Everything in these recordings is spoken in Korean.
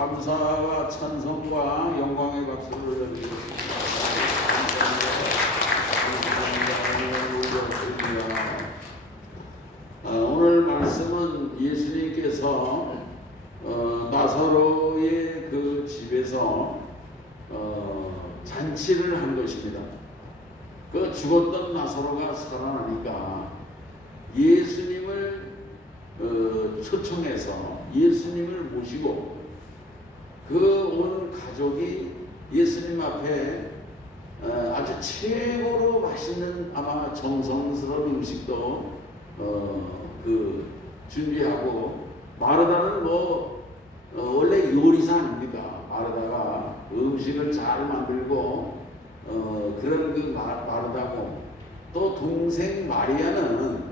감사와 찬송과 영광의 박수를 올려드리겠습니다. 오늘 말씀은 예수님께서 나사로의 그 집에서 잔치를 한 것입니다. 그 죽었던 나사로가 살아나니까 예수님을 초청해서 예수님을 모시고 그 온 가족이 예수님 앞에 아주 최고로 맛있는 아마 정성스러운 음식도 준비하고, 마르다는 원래 요리사 아닙니까? 마르다가 음식을 잘 만들고 그런 마르다고, 또 동생 마리아는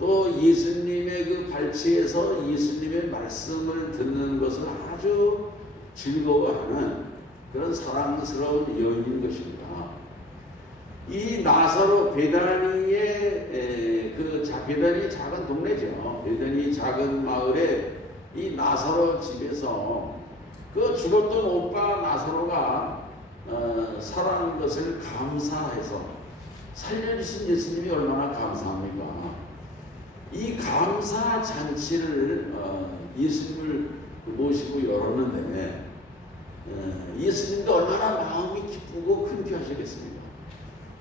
또 예수님의 그 발치에서 예수님의 말씀을 듣는 것을 아주 즐거워하는 그런 사랑스러운 여인인 것입니다. 이 나사로, 베다니의 베다니 작은 동네죠. 베다니 작은 마을에 이 나사로 집에서 그 죽었던 오빠 나사로가 살아난 것을 감사해서 살려주신 예수님이 얼마나 감사합니까? 이 감사 잔치를 예수님을 모시고 열었는데 예수님도 얼마나 마음이 기쁘고 큰쾌하시겠습니까?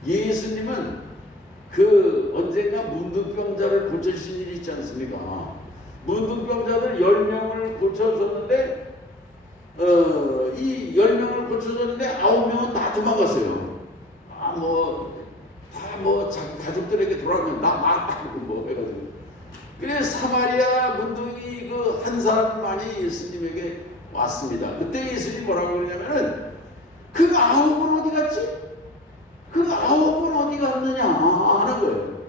예수님은 언젠가 문둥병자를 고쳐주신 일이 있지 않습니까? 문둥병자를 10명을 고쳐줬는데 이 10명을 고쳐줬는데 9명은 다 도망갔어요. 가족들에게 돌아가면 나 막고 해가지고. 그래서 사마리아 문둥이 한 사람만이 예수님에게 왔습니다. 그때 예수님이 뭐라고 그러냐면은 그 9은 어디 갔지? 그 9은 어디 갔느냐 하는 거예요.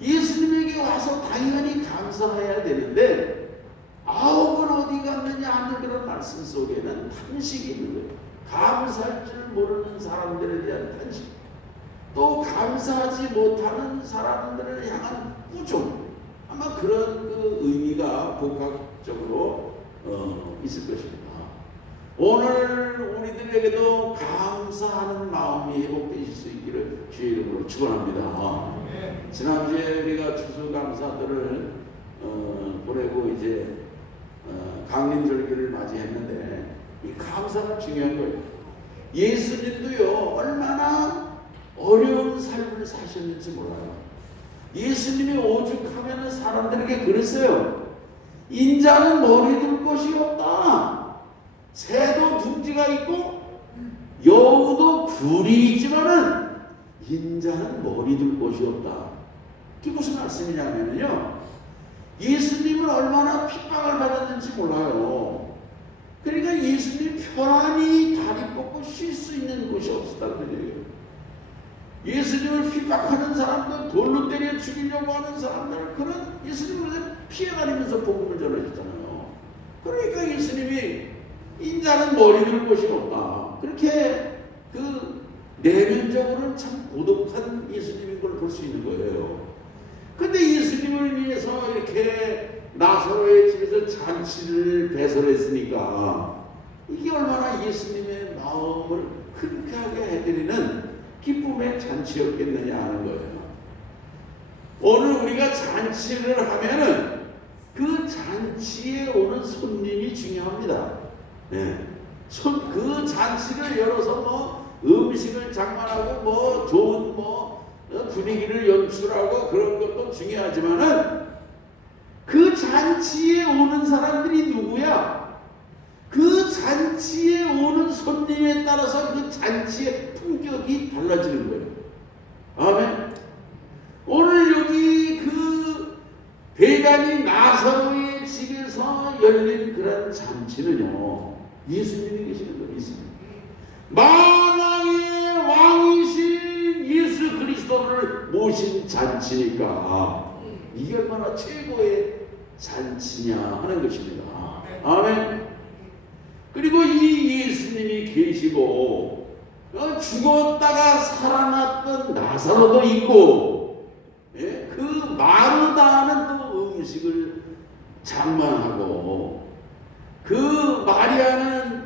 예수님에게 와서 당연히 감사해야 되는데 9은 어디 갔느냐 하는 그런 말씀 속에는 탄식이 있는 거예요. 감사할 줄 모르는 사람들에 대한 탄식, 또 감사하지 못하는 사람들을 향한 꾸중, 아마 그런 의미가 복합적으로 있을 것입니다. 오늘 우리들에게도 감사하는 마음이 회복되실 수 있기를 주의 이름으로 축원합니다. 지난주에 우리가 추수감사들을 보내고 이제 강림절기를 맞이했는데 이 감사가 중요한 거예요. 예수님도요 얼마나 어려운 삶을 사셨는지 몰라요. 예수님이 오죽하면 사람들에게 그랬어요. 인자는 머리 둘 곳이 없다. 새도 둥지가 있고 여우도 굴이 있지만은 인자는 머리 둘 곳이 없다. 그게 무슨 말씀이냐면요, 예수님은 얼마나 핍박을 받았는지 몰라요. 그러니까 예수님이 편안히 다리 뻗고 쉴 수 있는 곳이 없었다는 거예요. 예수님을 핍박하는 사람들, 돌로 때려 죽이려고 하는 사람들, 그런 예수님을 피해다니면서 복음을 전하셨잖아요. 그러니까 예수님이 인자는 머리 둘 곳이 없다. 그렇게 내면적으로는 참 고독한 예수님인 걸 볼 수 있는 거예요. 근데 예수님을 위해서 이렇게 나사로의 집에서 잔치를 배설했으니까 이게 얼마나 예수님의 마음을 큰쾌하게 해드리는 기쁨의 잔치였겠느냐 하는 거예요. 오늘 우리가 잔치를 하면은 그 잔치에 오는 손님이 중요합니다. 그 잔치를 열어서 음식을 장만하고 좋은 분위기를 연출하고 그런 것도 중요하지만은 그 잔치에 오는 사람들이 누구야? 그 잔치에 오는 손님에 따라서 그 잔치의 품격이 달라지는 거예요. 아멘. 오늘 여기 베다니 나사로의 집에서 열린 그런 잔치는요, 예수님이 계시는 거예요. 예수님. 만왕의 왕이신 예수 그리스도를 모신 잔치니까 이게 얼마나 최고의 잔치냐 하는 것입니다. 아멘. 그리고 이 예수님이 계시고 죽었다가 살아났던 나사로도 있고, 그 마르다는 또 음식을 장만하고 그 마리아는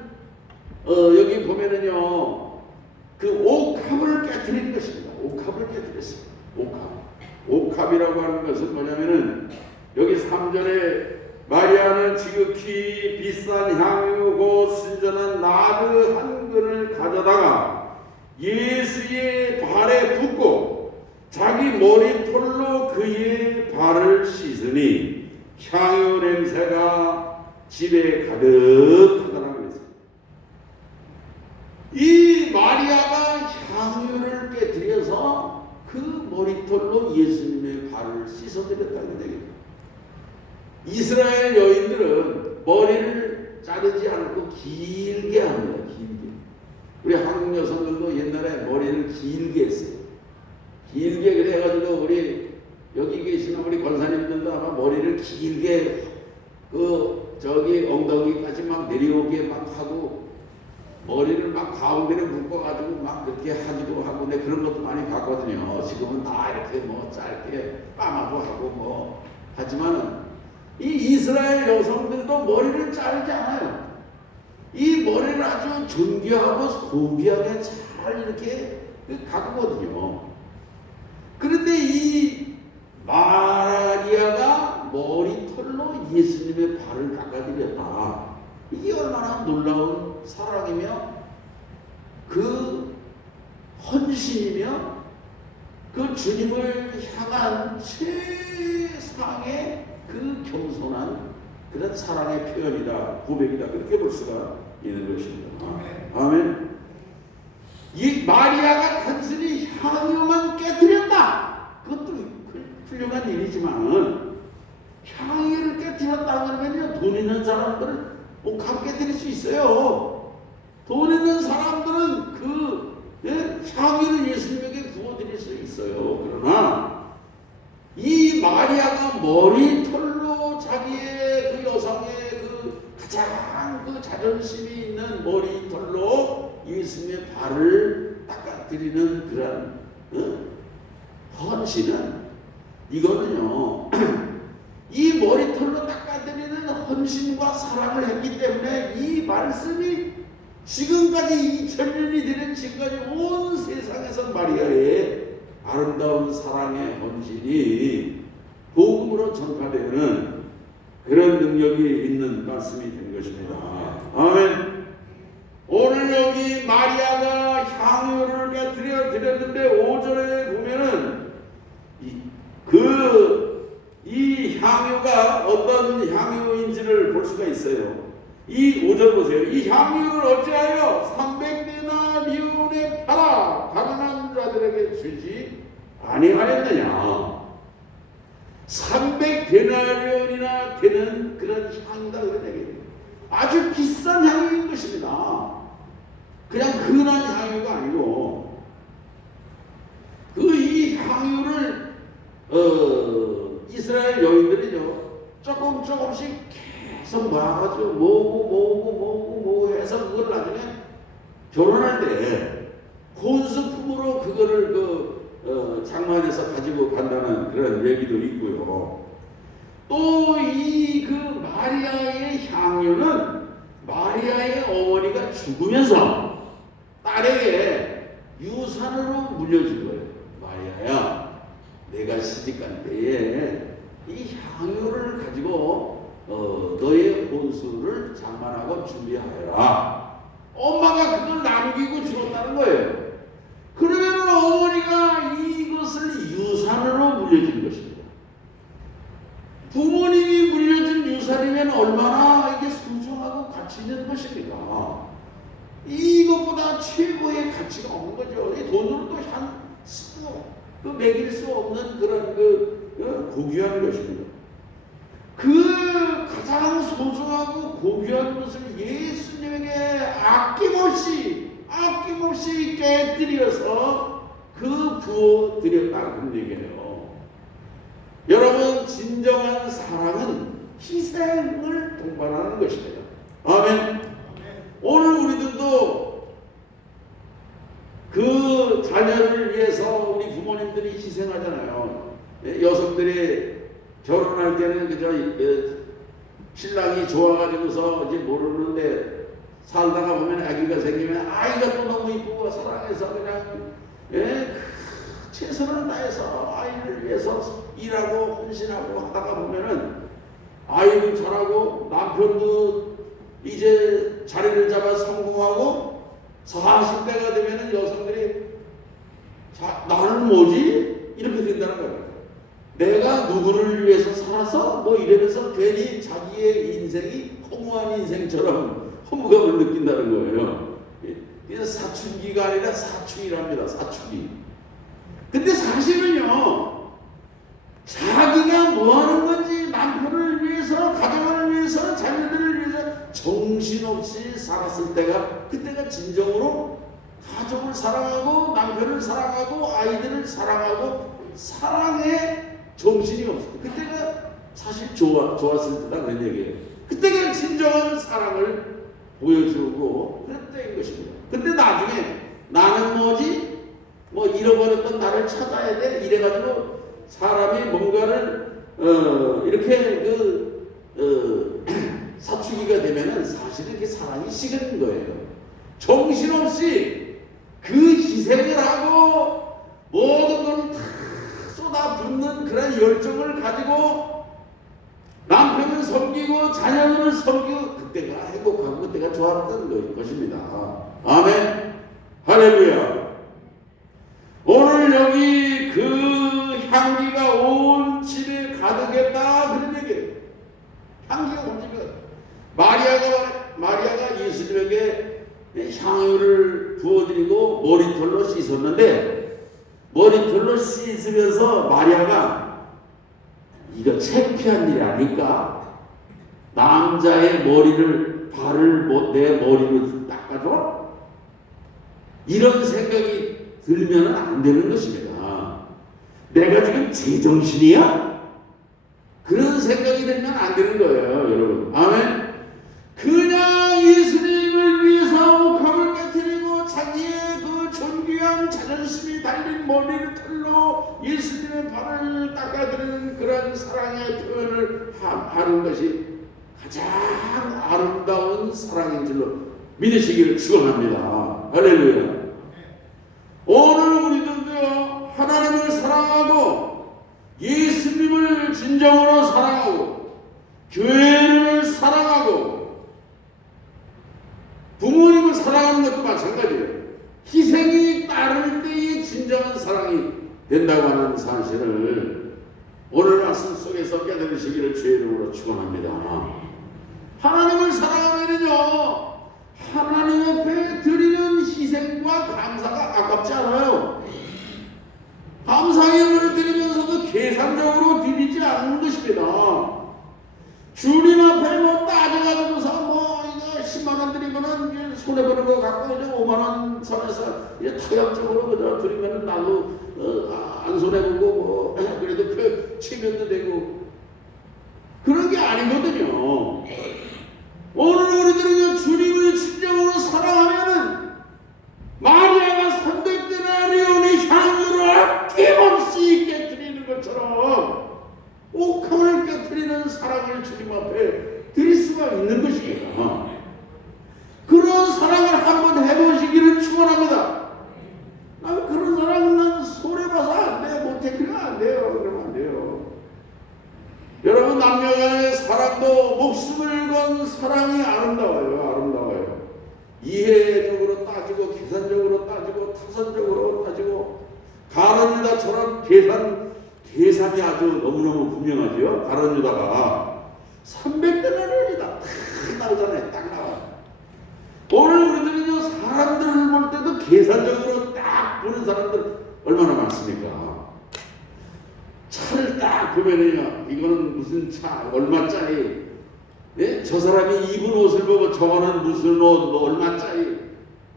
여기 보면은요 그 옥합을 깨뜨린 것입니다. 옥합을 깨뜨렸어요. 옥합이라고 하는 것은 뭐냐면은 여기 3절에 마리아는 지극히 비싼 향유고 순전한 나드 한 근을 가져다가 예수의 발에 붓고 자기 머리털로 그의 발을 씻으니 향유 냄새가 집에 가득하다라고 그랬어요. 이 마리아가 향유를 깨뜨려서 그 머리털로 예수님의 발을 씻어드렸다는 얘기입니다. 이스라엘 여인들은 머리를 자르지 않고 길게 합니다. 길게. 우리 한국 여성들도 옛날에 머리를 길게 했어요. 길게 그래가지고 우리 여기 계시는 우리 권사님들도 아마 머리를 길게 저기 엉덩이까지 막 내려오게 막 하고 머리를 막 가운데를 묶어가지고 막 그렇게 하기도 하고 네 그런 것도 많이 봤거든요. 지금은 다 이렇게 뭐 짧게 빠마도 하고 뭐 하지만은 이 이스라엘 여성들도 머리를 자르지 않아요. 이 머리를 아주 정교하고 고귀하게 잘 이렇게 가꾸거든요. 그런데 이 마리아가 머리털로 예수님의 발을 깎아드렸다. 이게 얼마나 놀라운 사랑이며 그 헌신이며 그 주님을 향한 최상의 그 겸손한 그런 사랑의 표현이다, 고백이다, 그렇게 볼 수가 있는 것입니다. 아멘. 이 마리아가 단순히 향유만 깨뜨렸다. 그것도 훌륭한 일이지만 향유를 깨뜨렸다 그러면요 돈 있는 사람들은 옥합 깨뜨릴 수 있어요. 돈 있는 사람들은 그 향유를 예수님에게 부어드릴 수 있어요. 그러나 이 마리아가 머리털로 자기의 그 여성의 그 가장 그 자존심이 있는 머리털로 예수님의 발을 닦아드리는 그런 헌신은 이거는요 이 머리털로 닦아드리는 헌신과 사랑을 했기 때문에 이 말씀이 지금까지 2000년이 되는 지금까지 온 세상에서 마리아의 아름다운 사랑의 헌신이 복음으로 전파되는 그런 능력이 있는 말씀이 된 것입니다. 아멘. 오늘 여기 마리아가 향유를 드렸는데 5절에 보면은 이 향유가 어떤 향유인지를 볼 수가 있어요. 이 5절 보세요. 이 향유를 어찌하여 300데나리온에 팔아 가난한 자들에게 주지 아니하였느냐. 300데나리온이나 되는 그런 향이다 그런 얘기예요. 아주 비싼 향유인 것입니다. 그냥 흔한 향유가 아니고 이 향유를 이스라엘 여인들이요 조금씩 계속 모아가지고 모으고 해서 그걸 나중에 결혼할 때 혼수품으로 그거를 장만해서 가지고 간다는 그런 얘기도 있고요. 또 이 그 마리아의 향유는 마리아의 어머니가 죽으면서 딸에게 유산으로 물려준 거예요. 마리아야, 내가 시집간 때에 이 향유를 가지고 너의 혼수를 장만하고 준비하여라. 엄마가 그걸 남기고 죽었다는 거예요. 그러면 어머니가 이것을 유산으로 물려준 것입니다. 부모님이 물려준 유산이면 얼마나 이게 소중하고 가치 있는 것입니까? 이것보다 최고의 가치가 없는 거죠. 이 돈으로도 매길 수 없는 그런 고귀한 것입니다. 그 가장 소중하고 고귀한 것을 예수님에게 아낌없이 깨뜨려서 부어드렸다 그런 얘기예요. 여러분, 진정한 사랑은 희생을 동반하는 것입니다. 아멘. 오늘 우리들도 그 자녀를 위해서 우리 부모님들이 희생하잖아요. 여성들이 결혼할 때는 그저 신랑이 좋아가지고서 이제 모르는데 살다가 보면 아기가 생기면 아이가 또 너무 이쁘고 사랑해서 그냥 최선을 다해서 아이를 위해서 일하고 헌신하고 하다가 보면은 아이도 잘하고 남편도 이제 자리를 잡아 성공하고 40대가 되면은 여성들이 나는 뭐지? 이렇게 된다는 거예요. 내가 누구를 위해서 살아서 뭐 이러면서 괜히 자기의 인생이 허무한 인생처럼 허무감을 느낀다는 거예요. 그래서 사춘기가 아니라 사춘이랍니다. 사춘기. 근데 사실은요, 자기가 뭐 하는 건지 남편을 위해서, 가정을 위해서, 자녀들을 위해서 정신없이 살았을 때가, 그때가 진정으로 가족을 사랑하고 남편을 사랑하고 아이들을 사랑하고 사랑에 정신이 없어요. 그때가 사실 좋았을 때다 그런 얘기예요. 그때가 진정한 사랑을 보여주고 그런 때인 것입니다. 근데 나중에 나는 뭐지? 뭐 잃어버렸던 나를 찾아야 돼? 이래가지고 사람이 뭔가를 이렇게 사춘기가 되면은 사실은 이렇게 사랑이 식은 거예요. 정신없이 그 희생을 하고 모든 걸 다 쏟아붓는 그런 열정을 가지고 남편을 섬기고 자녀들을 섬기고 그때가 행복하고 그때가 좋았던 것입니다. 아멘. 할렐루야. 오늘 여기 그 향기가 온 집에 가득했다 그런 얘기예요. 향기가 온 집에 마리아가 예수님에게 향유를 부어드리고 머리털로 씻었는데 머리털로 씻으면서 마리아가 이거 창피한 일이 아닐까? 남자의 발을 내 머리로 닦아줘? 이런 생각이 들면 안 되는 것입니다. 내가 지금 제정신이야? 그런 생각이 들면 안 되는 거예요, 여러분. 아멘. 그냥 예수님을 위해서 옥합을 깨뜨리고 자기의 그 존귀한 자존심이 달린 머리를 털로 예수님의 발을 닦아드리는 그런 사랑의 표현을 하는 것이 가장 아름다운 사랑인 줄로 믿으시기를 축원합니다. 할렐루야. 오늘 우리들도요, 하나님을 사랑하고 예수님을 진정으로 사랑하고 교회를 사랑하고 부모님을 사랑하는 것도 마찬가지예요. 희생이 따를 때의 진정한 사랑이 된다고 하는 사실을 오늘 말씀 속에서 깨달으시기를 주의 이름으로 축원합니다. 하나님을 사랑하면요, 하나님 앞에 드리는 희생과 감사가 아깝지 않아요. 감사 예물을 드리면서도 계산적으로 드리지 않는 것입니다. 주님 앞에 뭐 따져가지고서 뭐 이거 10만 원 드리면은 손해보는 거 갖고 이제 5만 원 선에서 이제 타협적으로 그저 드리면은 나도 안 손해보고 뭐 그래도 그 체면도 되고 그런 게 아니거든요. 오늘 우리들은 주님을 진정으로 사랑하면은 마리아가 300데나리온의 향유를 아낌없이 깨뜨리는 것처럼 옥합을 깨뜨리는 사랑을 주님 앞에 드릴 수가 있는 것입니다. 그런 사랑을 한번 해보시기를 축원합니다. 그런 사랑은 난 손해봐서 안 돼, 못해, 그러면 안 돼요. 그러면 안 돼요. 여러분, 남녀간의 사랑도 목숨을 건 사랑이 아름다워요. 아름다워요. 이해적으로 따지고 계산적으로 따지고 타선적으로 따지고 가룟 유다처럼 계산이 아주 너무너무 분명하지요. 가룟 유다가 300데나리온이다 딱 나오잖아요. 딱 나와요. 오늘 우리들은요, 사람들을 볼 때도 계산적으로 딱 보는 사람들 얼마나 많습니까? 차를 딱 보면은요, 이거는 무슨 차, 얼마짜리, 예? 저 사람이 입은 옷을 보고 저거는 무슨 옷, 뭐 얼마짜리.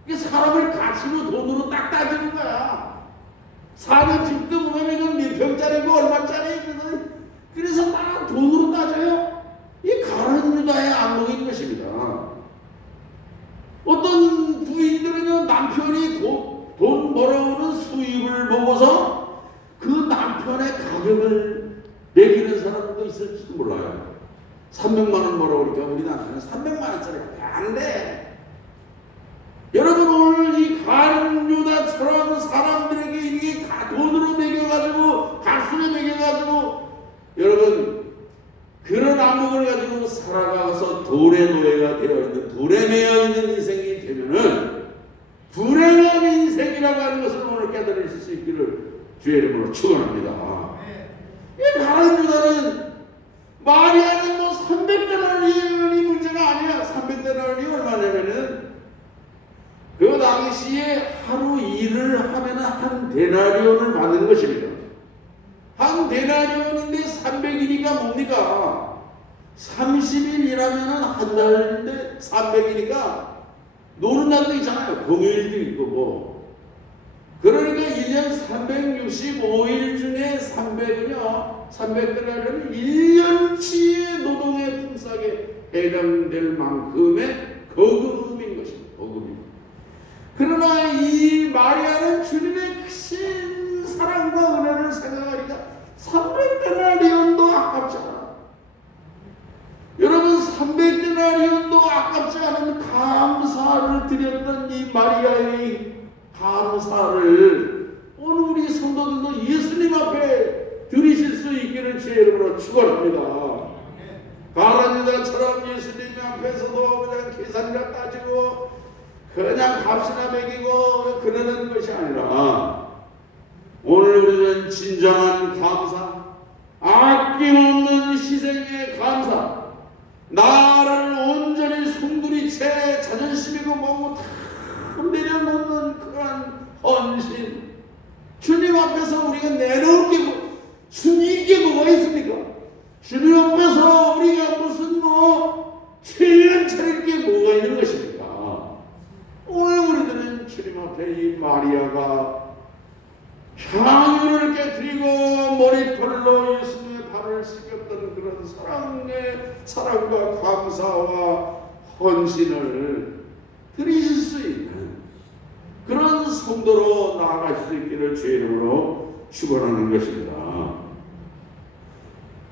이게 사람을 가치로 돈으로 딱 따지는 거야. 사는 집도 보면 이건 몇 평짜리고 얼마짜리. 그래서 딱 돈으로 따져요. 이 가룟 유다의 안목인 것입니다. 어떤 부인들은요, 남편이 돈 벌어오는 수입을 보고서 그 남편의 가격을 매기는 사람도 있을지도 몰라요. 300만 원 벌어오니까 우리나라는 300만 원짜리가 안 돼. 여러분 오늘 이 가룟유다처럼 사람들에게 이게 돈으로 먹여가지고 가슴에 먹여가지고 여러분 그런 안목을 가지고 살아가서 돈의 노예가 되어있는 돈에 매여있는 인생이 되면은 불행한 인생이라고 하는 것을 오늘 깨달으실 수 있기를 주의 이름으로 축원합니다. 이 가룟유다는 마리아는 뭐 300데나리온이 문제가 아니야. 300데나리온이 얼마냐면은 그 당시에 하루 일을 하면 한 데나리온을 받는 것입니다. 한 데나리온인데 300일이니까 뭡니까? 30일 일하면 한 달인데 300일이니까 노는 날도 있잖아요. 공휴일도 있고 뭐. 그러니까 1년 365일 중에 300은요. 300데나리온은 1년치의 노동에 품삯에 해당될 만큼의 거금인 것입니다. 거금입니다. 그러나 이 마리아는 주님의 크신 사랑과 은혜를 생각하니까 300데나리온도 아깝지 않아. 여러분 300데나리온도 아깝지 않은 감사를 드렸던 이 마리아의 감사를 오늘 우리 성도들도 예수님 앞에 드리실 수 있기를 주의 이름으로 축원합니다. 가룟유다처럼 예수님 앞에서도 그냥 계산이나 따지고 그냥 값이나 매기고 그러는 것이 아니라 오늘 우리는 진정한 감사, 아낌없는 희생의 감사, 나를 온전히 송두리 채 자존심이고 뭐고 다 내려놓는 그러한 헌신. 주님 앞에서 우리가 내놓을 게 이게 뭐가 있습니까? 주님 앞에서 우리가 무슨 최면 차릴 게 뭐가 있는 것입니까? 오늘 우리들은 주님 앞에 이 마리아가 향유를 깨뜨리고 머리털로 예수님의 발을 씻겼던 그런 사랑과 감사와 헌신을 드리실 수 있는 그런 성도로 나아갈 수 있기를 주의 이름으로 축원하는 것입니다.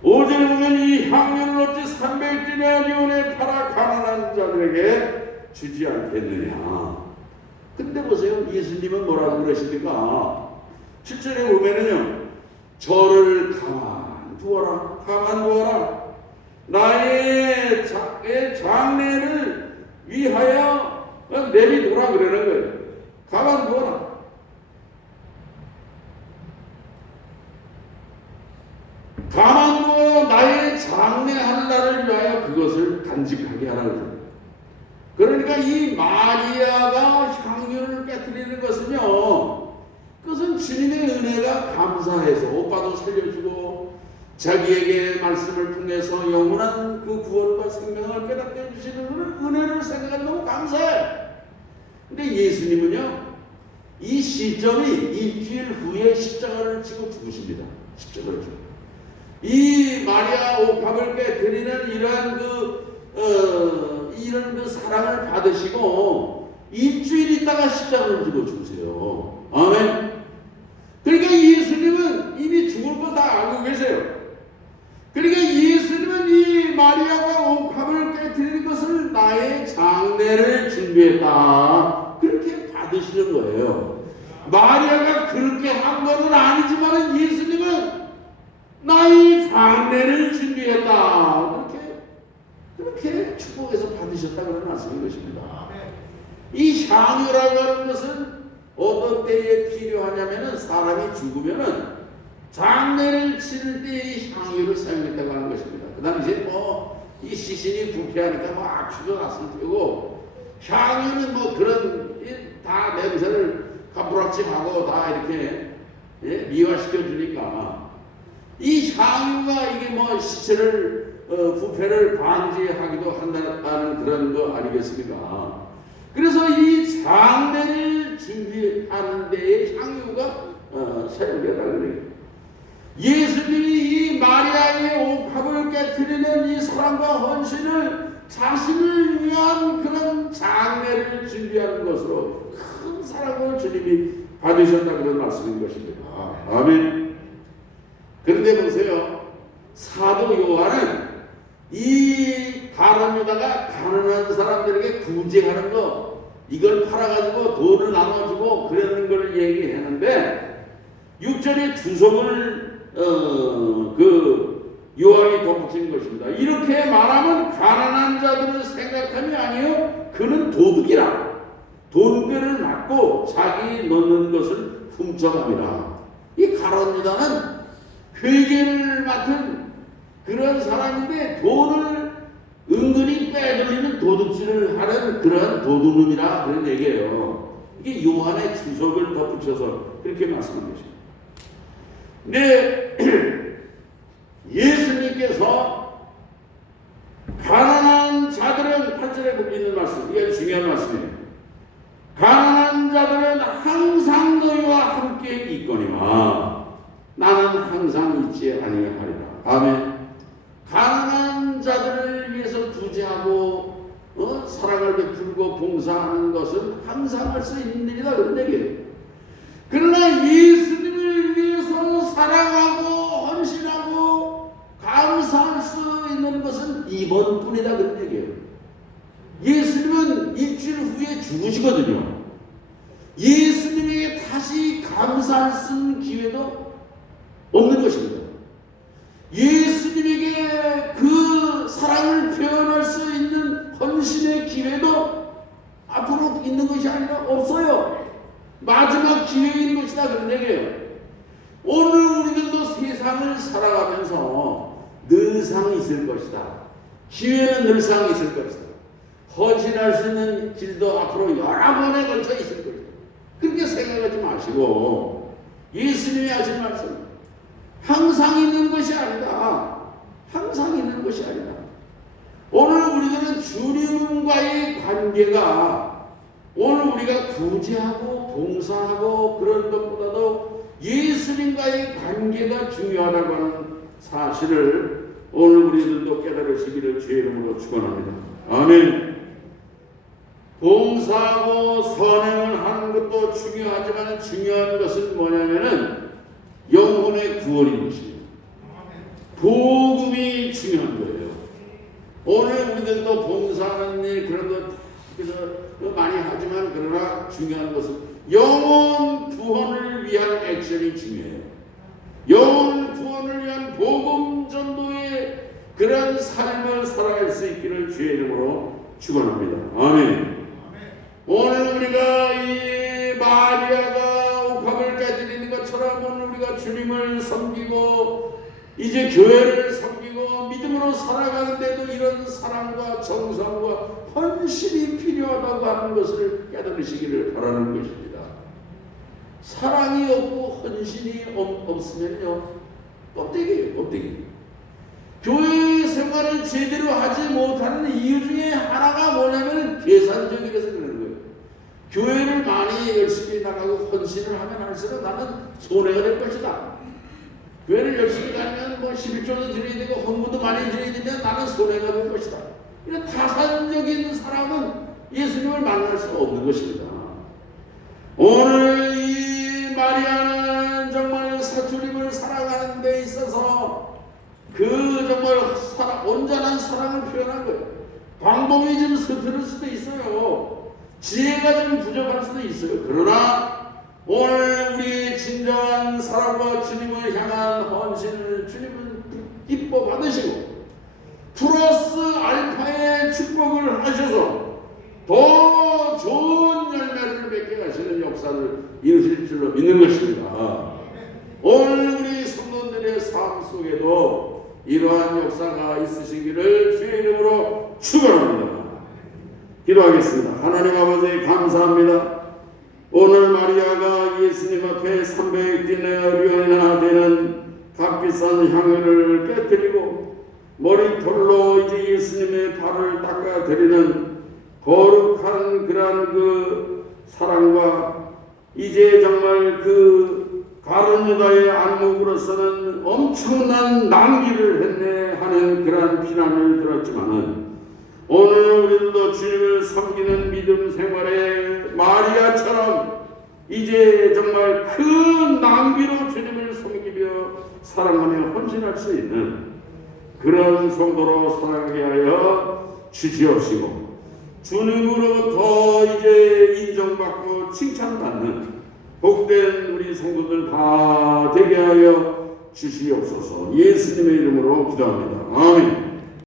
5절에 보면 이 향유를 어찌 300데나리온에 팔아 가난한 자들에게 주지 않겠느냐. 근데 보세요. 예수님은 뭐라고 그러십니까? 7절에 보면은요. 저를 가만 두어라. 나의 장래를 위하여 내비두라 그러는 거예요. 가만 두어라. 가만 두어 나의 장래할 날을 위하여 그것을 간직하게 하라 그래요. 그러니까 이 마리아가 향유를 깨뜨리는 것은요, 그것은 주님의 은혜가 감사해서 오빠도 살려주고 자기에게 말씀을 통해서 영원한 그 구원과 생명을 깨닫게 해주시는 은혜를 생각하면 너무 감사해. 근데 예수님은요, 이 시점이 일주일 후에 십자가를 지고 죽으십니다. 십자가를 지고. 이 마리아 옥합을 깨뜨리는 이러한 이런 그 사랑을 받으시고 일주일 있다가 십자가를 지고 죽으세요. 아멘. 그러니까 예수님은 이미 죽을 거 다 알고 계세요. 그러니까 예수님은 이 마리아가 옥합을 깨뜨리는 것을 나의 장례를 준비했다. 그렇게 받으시는 거예요. 마리아가 그렇게 한 것은 아니지만 예수님은 나의 장례를 준비했다. 그렇게 축복해서 받으셨다 그런 말씀인 것입니다. 이 향유라고 하는 것은 어떤 때에 필요하냐면은 사람이 죽으면은 장례를 치를 때 이 향유를 사용했다고 하는 것입니다. 그 당시에 이 시신이 부패하니까 막 죽어갔을 테고 향유는 그런 다 냄새를 가부락지하고 다 이렇게 미화시켜 주니까 이 향유가 이게 시체를 부패를 방지하기도 한다는 그런 거 아니겠습니까? 그래서 이 장례를 준비하는 데에 향유가 사용되다는 거예요. 예수님이 이 마리아의 옥합을 깨뜨리는 이 사랑과 헌신을 자신을 위한 그런 장례를 준비하는 것으로 큰 사랑을 주님이 받으셨다는 그런 말씀인 것입니다. 아멘. 그런데 보세요. 사도 요한은 이 가룟 유다가 가난한 사람들에게 구제하는 거, 이걸 팔아가지고 돈을 나눠주고 그러는 걸 얘기했는데 6절에 주석을 요한이 덧붙인 것입니다. 이렇게 말하면 가난한 자들을 생각함이 아니요 그는 도둑이라. 돈꾀를 맞고 자기 넣는 것을 훔쳐갑니다. 이 가룟 유다는 회계를 맡은 그런 사람인데 돈을 은근히 빼돌리는 도둑질을 하는 그런 도둑놈이라 그런 얘기예요. 이게 요한의 주석을 덧붙여서 그렇게 말씀한 것입니다. 근데 예수님께서 가난한 자들은 8절에 보고 있는 말씀, 이게 중요한 말씀이에요. 가난한 자들은 항상 너희와 함께 있거니와 나는 항상 있지 아니하리라. 아멘. 가난한 자들을 위해서 구제하고 사랑을 베풀고 봉사하는 것은 항상 할 수 있는 일이다 그런 얘기예요. 그러나 예수님을 위해서 사랑하고 헌신하고 감사할 수 있는 것은 이번뿐이다 그런 얘기예요. 예수님은 일주일 후에 죽으시거든요. 예수님에게 다시 감사할 수 있는 기회도 없는 것입니다. 예수님에게 그 사랑을 표현할 수 있는 헌신의 기회도 앞으로 있는 것이 아니라 없어요. 마지막 기회인 것이다 그런 얘기예요. 오늘 우리들도 세상을 살아가면서 늘상 있을 것이다. 기회는 늘상 있을 것이다. 헌신할 수 있는 길도 앞으로 여러 번에 걸쳐 있을 것이다. 그렇게 생각하지 마시고 예수님이 하신 말씀 항상 있는 것이 아니다. 항상 있는 것이 아니다. 오늘 우리들은 주님과의 관계가 오늘 우리가 구제하고 봉사하고 그런 것보다도 예수님과의 관계가 중요하다고 하는 사실을 오늘 우리들도 깨달으시기를 주의 이름으로 축원합니다. 아멘. 봉사하고 선행을 하는 것도 중요하지만 중요한 것은 뭐냐면은 영혼의 구원인 것입니다. 복음이 중요한 거예요. 오늘 우리들도 봉사하는 일 그런 것 많이 하지만 그러나 중요한 것은 영혼 구원을 위한 액션이 중요해요. 영혼 구원을 위한 복음 전도의 그런 삶을 살아갈 수 있기를 주의 이름으로 축원합니다. 아멘. 오늘 우리가 이 마리아가 옥합을 깨뜨리는 것처럼 오늘 우리가 주님을 섬기고 이제 교회를 섬기고 믿음으로 살아가는데도 이런 사랑과 정성과 헌신이 필요하다고 하는 것을 깨달으시기를 바라는 것입니다. 사랑이 없고 헌신이 없으면요 껍데기예요. 껍데기. 교회 생활을 제대로 하지 못하는 이유 중에 하나가 뭐냐면 계산적이라서 그러는 거예요. 교회를 많이 열심히 나가고 헌신을 하면 할수록 나는 손해가 될 것이다. 교회를 열심히 가면 뭐 11조도 드려야 되고 헌금도 많이 드려야 되면 나는 손해가 될 것이다. 이런 타산적인 사람은 예수님을 만날 수 없는 것입니다. 오늘 이 마리아는 정말 주님을 사랑하는 데 있어서 그 정말 온전한 사랑을 표현한 거예요. 방법이 좀 서투를 수도 있어요. 지혜가 좀 부족할 수도 있어요. 그러나 오늘 우리 진정한 사랑과 주님을 향한 헌신을 주님은 기뻐 받으시고 플러스 알파의 축복을 하셔서 더 좋은 열매를 맺게 하시는 역사를 이루실 줄로 믿는 것입니다. 오늘 우리 성도들의 삶 속에도 이러한 역사가 있으시기를 주의 이름으로 축원합니다. 기도하겠습니다. 하나님 아버지 감사합니다. 오늘 마리아가 예수님 앞에 300디나리온이나 되는 값비싼 향유를 깨뜨리고 머리털로 이제 예수님의 발을 닦아드리는 거룩한 그러한 그 사랑과 이제 정말 그 가룟 유다의 안목으로서는 엄청난 낭비를 했네 하는 그러한 비난을 들었지만은 오늘 우리들도 주님을 섬기는 믿음 생활에 마리아처럼 이제 정말 큰 낭비로 주님을 섬기며 사랑하며 헌신할 수 있는 그런 성도로 살아가게 하여 주시옵시고 주님으로부터 이제 인정받고 칭찬받는 복된 우리 성도들 다 되게 하여 주시옵소서. 예수님의 이름으로 기도합니다. 아멘.